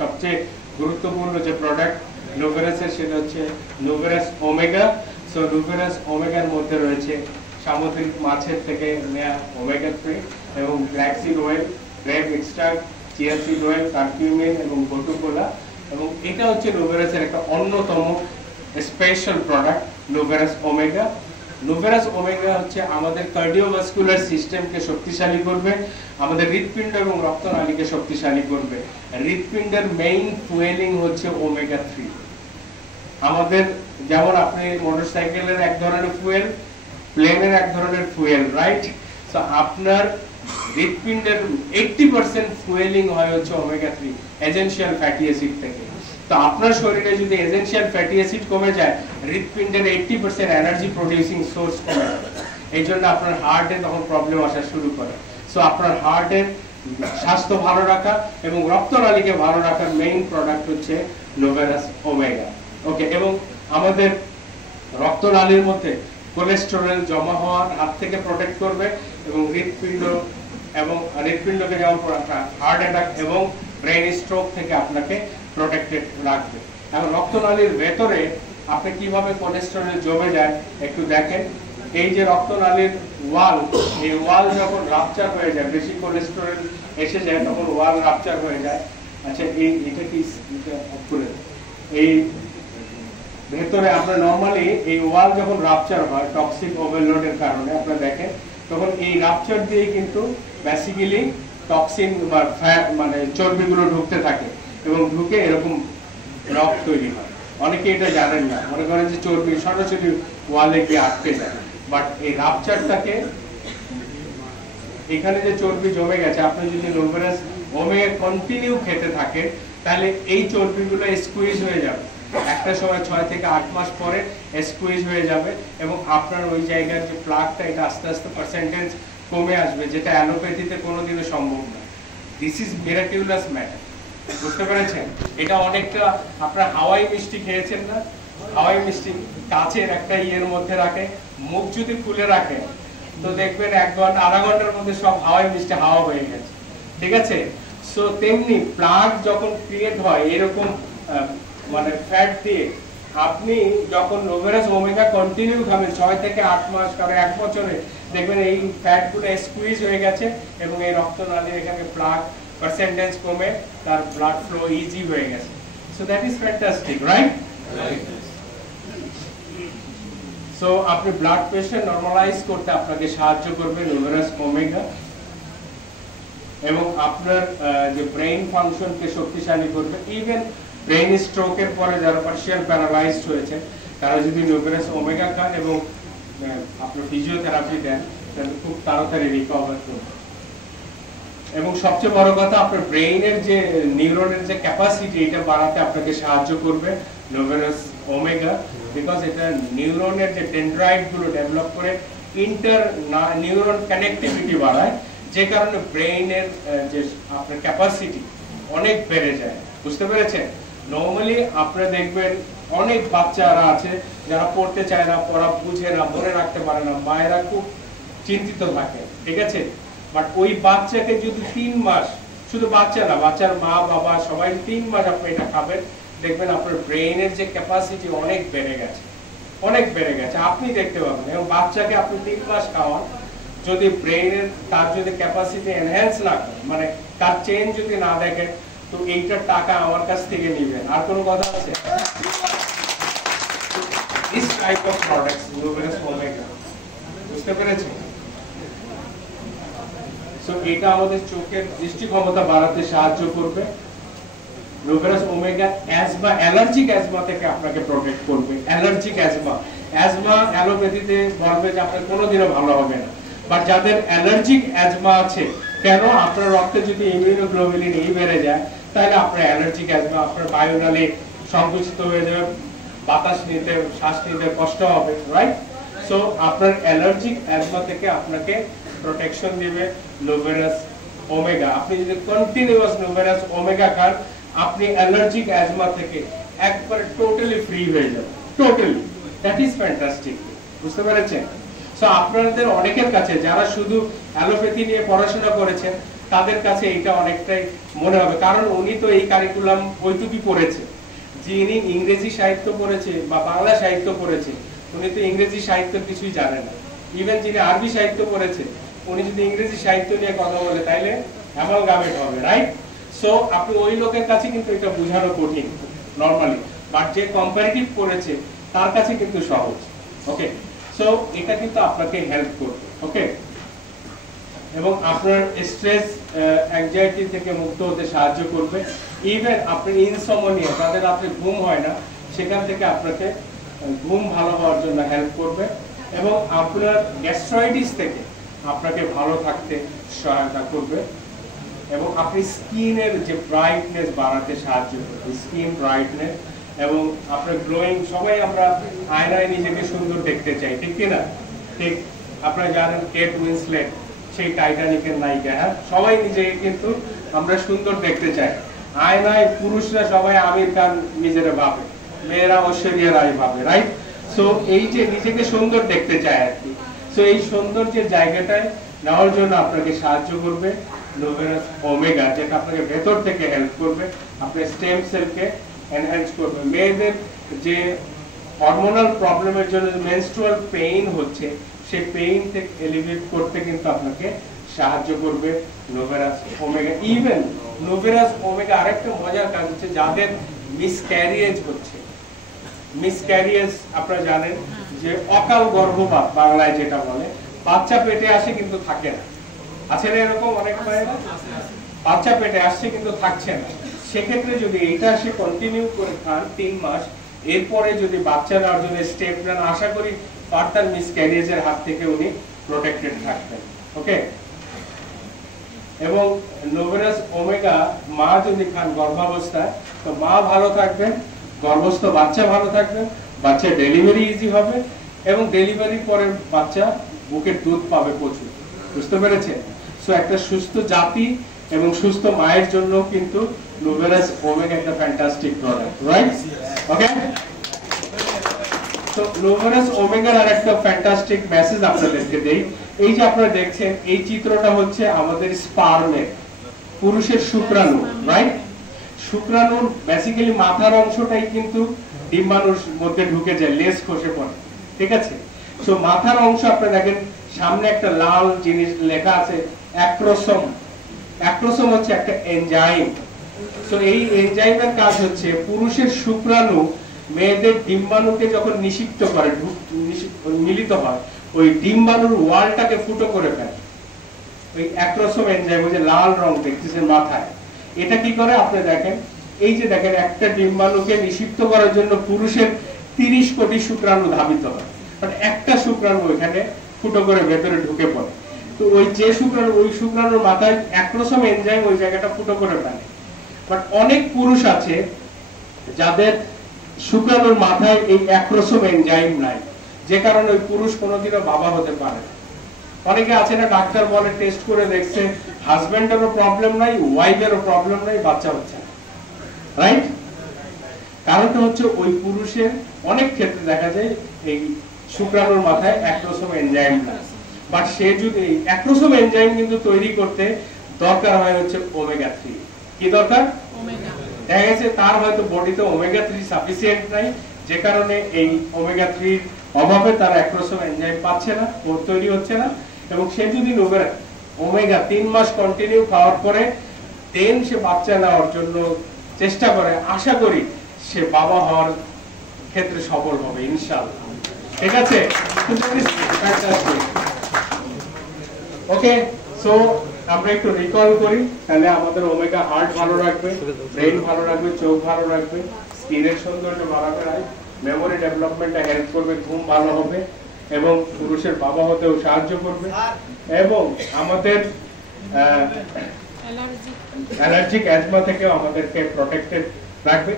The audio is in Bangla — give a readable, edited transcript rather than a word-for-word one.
সবচেয়ে গুরুত্বপূর্ণ যে প্রোডাক্ট নোভেরাসের সেটা হচ্ছে নোভেরাস ওমেগা। সো নোভেরাস ওমেগার মধ্যে রয়েছে সামুদ্রিক মাছের থেকে নেওয়া ওমেগা 3 এবং black seed oil, grape extract, chia seed oil, curcumin এবং বটুকোলা। এবং এটা হচ্ছে নোভেরাসের একটা অন্যতম স্পেশাল প্রোডাক্ট নোভেরাস ওমেগা। নোভেরাস ওমেগা হচ্ছে আমাদের কার্ডিওভাস্কুলার সিস্টেমকে শক্তিশালী করবে, আমাদের হৃৎপিণ্ড এবং রক্তনালীকে শক্তিশালী করবে। হৃৎপিণ্ডের মেইন ফুয়েলিং হচ্ছে ওমেগা 3। আমাদের যেমন আপনি মোটরসাইকেলের এক ধরনের ফুয়েল, প্লেনের এক ধরনের ফুয়েল, রাইট? সো আপনার হৃৎপিণ্ডের 80% ফুয়েলিং হয় হচ্ছে ওমেগা 3 এসেনশিয়াল ফ্যাটি অ্যাসিড থেকে। তো আপনার শরীরে যদি এসেনশিয়াল ফ্যাটি অ্যাসিড কমে যায়, হৃৎপিণ্ডের 80% এনার্জি প্রোডিউসিং সোর্স কমে যায়। এই জন্য আপনার হার্টে তখন প্রবলেম আসা শুরু করে। সো আপনার হার্টের স্বাস্থ্য ভালো রাখা এবং রক্তনালীকে ভালো রাখার মেইন প্রোডাক্ট হচ্ছে নোভেরাস ওমেগা। ওকে, এবং আমাদের রক্তনালীর মধ্যে কোলেস্টেরল জমা হওয়ার হাত থেকে প্রোটেক্ট করবে এবং হৃৎপিণ্ডকে যেমন হার্ট অ্যাটাক এবং ব্রেন স্ট্রোক থেকে আপনাকে প্রোটেক্টেড রাখবে। এখন রক্তনালীর ভেতরে আপনি কিভাবে কোলেস্টেরল জমে যায় একটু দেখেন। এই যে রক্তনালীর ওয়াল, এই ওয়াল যখন রাপচার হয়ে যায়, বেশি কোলেস্টেরল এসে যায়, তখন ওয়াল রাপচার হয়ে যায়। আচ্ছা, এটা কি এই ভেতরে আপনার নরমালি এই ওয়াল যখন রাপচার হয় টক্সিক ওভারলোডের কারণে, আপনারা দেখেন তখন এই রাপচার দিয়ে কিন্তু বেসিক্যালি টক্সিন বা ফ্যাট মানে চর্বিগুলো ঢুকতে থাকে এবং ঢুকে এরকম রক তৈরি হয়। অনেকে এটা জানেন না, মনে করেন যে চর্বি সরাসরি ওয়ালে গিয়ে আটকে যায়। বাট এই রাপচারটাকে, এখানে যে চর্বি জমে গেছে, আপনি যদি নোভেরাস ওমেগা কন্টিনিউ খেতে থাকেন তাহলে এই চর্বিগুলো স্কুইজ হয়ে যাবে। একটা সময় 6 থেকে 8 মাস পরে স্কুইজ হয়ে যাবে এবং আপনার ওই জায়গার যে প্লাকটা, এটা আস্তে আস্তে পার্সেন্টেজ কমে আসবে, যেটা অ্যালোপ্যাথিতে কোনোদিনও সম্ভব না। দিস ইজ মিরাকুলাস ম্যাটার, বুঝতে পেরেছেন? এটা অনেকটা আপনার হাওয়াই মিষ্টি খেয়েছেন না? হাওয়াই মিষ্টি কাচের একটা ইয়ের মধ্যে রাখে, মুখ যদি খুলে রাখে তো দেখবেন 1 ঘন্টা আধা ঘন্টার মধ্যে সব হাওয়াই মিষ্টি হাওয়া হয়ে গেছে, ঠিক আছে? সো তেমনি প্লাক যখন ক্রিয়েট হয় এরকম মানে ফ্যাট দিয়ে, আপনি যখন নোভেরাস ওমেগা কন্টিনিউ খাবেন 6 থেকে 8 মাস, কারণ 1 বছরে, দেখবেন এই ফ্যাট গুলো স্কুইজ হয়ে গেছে এবং এই রক্তনালীর এখানে প্লাক পার্সেন্টেজ কমে তার ব্লাড ফ্লো ইজি হয়ে গেছে। So that is fantastic, right? So আপনি ব্লাড প্রেশার নরমালাইজ করতে আপনাকে সাহায্য করবে নোভেরাস ওমেগা, এবং আপনার যে ব্রেইন ফাংশনকে শক্তিশালী করবে। ইভেন ব্রেইন স্ট্রোকের পরে যারা পার্শিয়াল প্যারালাইজড হয়েছে, তারা যদি নোভেরাস ওমেগা খান এবং আপনার ফিজিওথেরাপি দেন, তাহলে খুব তাড়াতাড়ি রিকভার করবে। এবং সবচেয়ে বড় কথা, আপনার ব্রেইনের যে নিউরনের যে ক্যাপাসিটি, এটা বাড়াতে আপনাকে সাহায্য করবে নোভেরাস ওমেগা, বিকজ এটা নিউরনের যে ডেনড্রাইট গুলো ডেভেলপ করে ইন্টার নিউরন কানেক্টিভিটি বাড়ায়, যে কারণে ব্রেইনের যে আপনার ক্যাপাসিটি অনেক বেড়ে যায়, বুঝতে পেরেছেন? নরমালি আপনারা দেখবেন অনেক বাচ্চারা আছে যারা পড়তে চায় না, পড়া বুঝে না, মনে রাখতে পারে না, মায়েরা খুব চিন্তিত থাকে, ঠিক আছে? বাট ওই বাচ্চাকে যদি 3 মাস, শুধু বাচ্চা না, বাচ্চার মা বাবা সবাই 3 মাস আপনি এটা খাবেন, দেখবেন আপনার ব্রেইনের যে ক্যাপাসিটি অনেক বেড়ে গেছে, অনেক বেড়ে গেছে, আপনি দেখতে পাবেন। এবং বাচ্চাকে আপনি 3 মাস খাওয়ান, যদি ব্রেইনের তার যদি ক্যাপাসিটি এনহ্যান্স না করে, মানে তার চেঞ্জ যদি না দেখেন, তো এইটার টাকা আমার কাছ থেকে নেবেন। আর কোনো কথা আছে? দিস টাইপ অফ প্রোডাক্টস নোভেরাস ওমেগা, বুঝতে পেরেছেন? সো এটা আমাদের চোখের দৃষ্টি ক্ষমতা বাড়াতে সাহায্য করবে। নোভেরাস ওমেগা অ্যাজমা, অ্যালার্জিক অ্যাজমা থেকে আপনাকে প্রোটেক্ট করবে। অ্যালার্জিক অ্যাজমা, অ্যালোপ্যাথিতে বলবে যে আপনার কোনোদিনও ভালো হবে না, বাট যাদের অ্যালার্জিক অ্যাজমা আছে, কেন? আপনার রক্তে যদি ইমিউনোগ্লোবুলিন বেড়ে যায়, তাহলে আপনার অ্যালার্জিক অ্যাজমা, আপনার বায়ুনালী সংকুচিত হয়ে যাবে, বাতাস নিতে, শ্বাস নিতে কষ্ট হবে, রাইট? সো আপনার অ্যালার্জিক অ্যাজমা থেকে আপনাকে প্রোটেকশন দিবে নোভেরাস ওমেগা। আপনি যদি কন্টিনিউয়াস নোভেরাস ওমেগা খান, আপনি অ্যালার্জিক অ্যাজমা থেকে একবারে টোটালি ফ্রি হয়ে যাবেন, টোটালি। দ্যাট ইজ ফ্যান্টাস্টিক, বুঝতে পেরেছেন? সো আপনাদের অনেকের কাছে যারা শুধু অ্যালোপ্যাথি নিয়ে পড়াশোনা করেছেন, তাদের কাছে এটা অনেকটাই মনে হবে, কারণ উনি তো এই কারিকুলাম ওইটুকুই পড়েছে। যিনি ইংরেজি সাহিত্য পড়েছে বা বাংলা সাহিত্য পড়েছে, উনি তো ইংরেজি সাহিত্য কিছুই জানে না। ইভেন যিনি আরবি সাহিত্য পড়েছে, উনি যদি ইংরেজি সাহিত্য নিয়ে কথা বলে তাইলে অ্যামালগামেট হবে, রাইট? সো আপনি ওই লোকের কাছে কিন্তু এটা বোঝানো কঠিন নরমালি, বাট যে কম্পারেটিভ করেছে তার কাছে কিন্তু সহজ। ওকে, সো এটা কিন্তু আপনাকে হেল্প করবে। ওকে, এবং আপনার স্ট্রেস অ্যাংজাইটি থেকে মুক্ত হতে সাহায্য করবে। ইভেন আপনার ইনসমনিয়া, যাদের আপনি ঘুম হয় না, সেখান থেকে আপনাকে ঘুম ভালো হওয়ার জন্য হেল্প করবে, এবং আপনার গ্যাস্ট্রাইটিস থেকে আপনাকে ভালো থাকতে সহায়তা করবে, এবং আপনি স্কিনের যে ব্রাইটনেস বাড়াতে সাহায্য করবে, স্কিন ব্রাইটনেস, এবং আপনার গ্লোয়িং। সবাই আমরা আয়নায় নিজেকে সুন্দর দেখতে চাই, ঠিক কি না? ঠিক, আপনারা জানেন কেট উইন্সলেট সেই টাইটানিকের নায়িকা, হ্যাঁ, সবাই নিজেকে কিন্তু আমরা সুন্দর দেখতে চাই। আয়নায় পুরুষরা সবাই আমির খান নিজেরা ভাবে, মেয়েরা ঐশ্বরিয়া রায় ভাবে, রাইট? সো এই যে নিজেকে সুন্দর দেখতে চায় আর কি, সো এই সৌন্দর্যের জায়গাটায় নেওয়ার জন্য আপনাকে সাহায্য করবে নোভেরাস ওমেগা, যেটা আপনাকে ভেতর থেকে হেল্প করবে, আপনার স্টেম সেলকে এনহ্যান্স করবে। মেয়েদের যে হরমোনাল প্রবলেমের জন্য মেনস্ট্রুয়াল পেইন হচ্ছে, সেই পেইন থেকে এলিভিয়েট করতে কিন্তু আপনাকে সাহায্য করবে নোভেরাস ওমেগা। ইভেন নোভেরাস ওমেগা আরেকটা মজার কাজ হচ্ছে, যাদের মিসক্যারিয়েজ হচ্ছে, মিসক্যারিয়েজ আপনারা জানেন যে অকাল গর্ভপাত বাংলায় যেটা বলে, বাচ্চা পেটে আসে কিন্তু থাকে না, আছে না এরকম অনেক মায়েরা? বাচ্চা পেটে আসছে কিন্তু থাকছে না। সেক্ষেত্রে যদি এইটা সে কন্টিনিউ করে খান 3 মাস, এরপরে যদি বাচ্চা নেওয়ার জন্য স্টেপ নেন, আশা করি ফার্দার মিসক্যারিয়েজের হাত থেকে উনি প্রোটেক্টেড থাকবেন। ওকে, এবং নোভেরাস ওমেগা মা যদি খান গর্ভাবস্থায়, তো মা ভালো থাকবেন, গর্ভস্থ বাচ্চা ভালো থাকবে, বাচ্চা ডেলিভারি ইজি হবে, এবং ডেলিভারির পরে বাচ্চা বুকের দুধ পাবে প্রচুর। বুঝতে পেরেছেন? সো একটা সুস্থ জাতি এবং সুস্থ মায়ের জন্য কিন্তু নোভেরাস ওমেগা একটা ফ্যান্টাস্টিক প্রোডাক্ট, রাইট? ওকে, তো নোভেরাস ওমেগার আরেকটা ফ্যান্টাস্টিক মেসেজ আপনাদেরকে দেই। এই যে আপনারা দেখছেন, এই চিত্রটা হচ্ছে আমাদের স্পার্মের, পুরুষের শুক্রাণু, রাইট? শুক্রাণুর বেসিক্যালি মাথার অংশটাই কিন্তু ডিম্বাণুর মধ্যে ঢুকে যায়, লেজ খসে পড়ে, ঠিক আছে? সো মাথার অংশ আপনারা দেখেন, সামনে একটা লাল জিনিস লেখা আছে অ্যাক্রোসোম। অ্যাক্রোসোম হচ্ছে একটা এনজাইম। সো এই এনজাইমের কাজ হচ্ছে পুরুষের শুক্রাণু মেয়েদের ডিম্বাণুকে যখন নিষিক্ত করে, মিলিত হয়, ওই ডিম্বাণুর ওয়ালটাকে ফুটো করে ফেলে। ওই অ্যাক্রোসোম এনজাইম, ওই যে লাল রং দেখতেছেন মাথায়, এটা কি করে আপনি দেখেন, এই যে দেখেন একটা ডিম্বাণুকে নিষিক্ত করার জন্য পুরুষের 30 কোটি শুক্রাণু ধাবিত হয়, বাট একটা শুক্রাণু এখানে ফুটো করে ভেতরে ঢুকে পড়ে। তো ওই যে শুক্রাণু, ওই শুক্রাণুর মাথায় অ্যাক্রোসোম এনজাইম ওই জায়গাটা ফুটো করে ফেলে। বাট অনেক পুরুষ আছে যাদের শুক্রাণুর মাথায় এই অ্যাক্রোসোম এনজাইম নাই, যে কারণে ওই পুরুষ কোনোদিনও বাবা হতে পারে না। অনেকে আছে না, ডাক্তার বলে টেস্ট করে দেখছে হাজবেন্ডেরও প্রবলেম নাই, ওয়াইফেরও প্রবলেম নাই, বাচ্চা হচ্ছে না, রাইট? কারণটা হচ্ছে ওই পুরুষের অনেক ক্ষেত্রে দেখা যায় এই শুক্রাণুর মাথায় অ্যাক্রোসোম এনজাইম নাই। বাট সে যদি অ্যাক্রোসোম এনজাইম কিন্তু তৈরি করতে দরকার হয় হচ্ছে ওমেগা 3। কি দরকার? ওমেগা। দেখা গেছে তার হয়তো বডিতে ওমেগা 3 সাফিসিয়েন্ট নাই, যে কারণে এই ওমেগা 3 অভাবে তার অ্যাক্রোসোম এনজাইম পাচ্ছে না, ওর তৈরি হচ্ছে না। এবং সে যদি ওমেগা 3 মাস কন্টিনিউ খাওয়ার পরে দেন সে বাচ্চা নেওয়ার জন্য চেষ্টা করে, আশা করি সে বাবা হওয়ার ক্ষেত্রে সফল হবে ইনশাআল্লাহ, ঠিক আছে? ওকে, সো আমরা একটু রিকল করি, তাহলে আমাদের ওমেগা হার্ট ভালো রাখবে, ব্রেন ভালো রাখবে, চোখ ভালো রাখবে, স্কিনের সৌন্দর্য বাড়াবে, মেমোরি ডেভেলপমেন্টে হেল্প করবে, ঘুম ভালো হবে, এবং পুরুষের বাবা হতেও সাহায্য করবে, এবং আমাদের অ্যালার্জিক অ্যাজমা থেকে আমাদেরকে প্রোটেক্টেড রাখবে।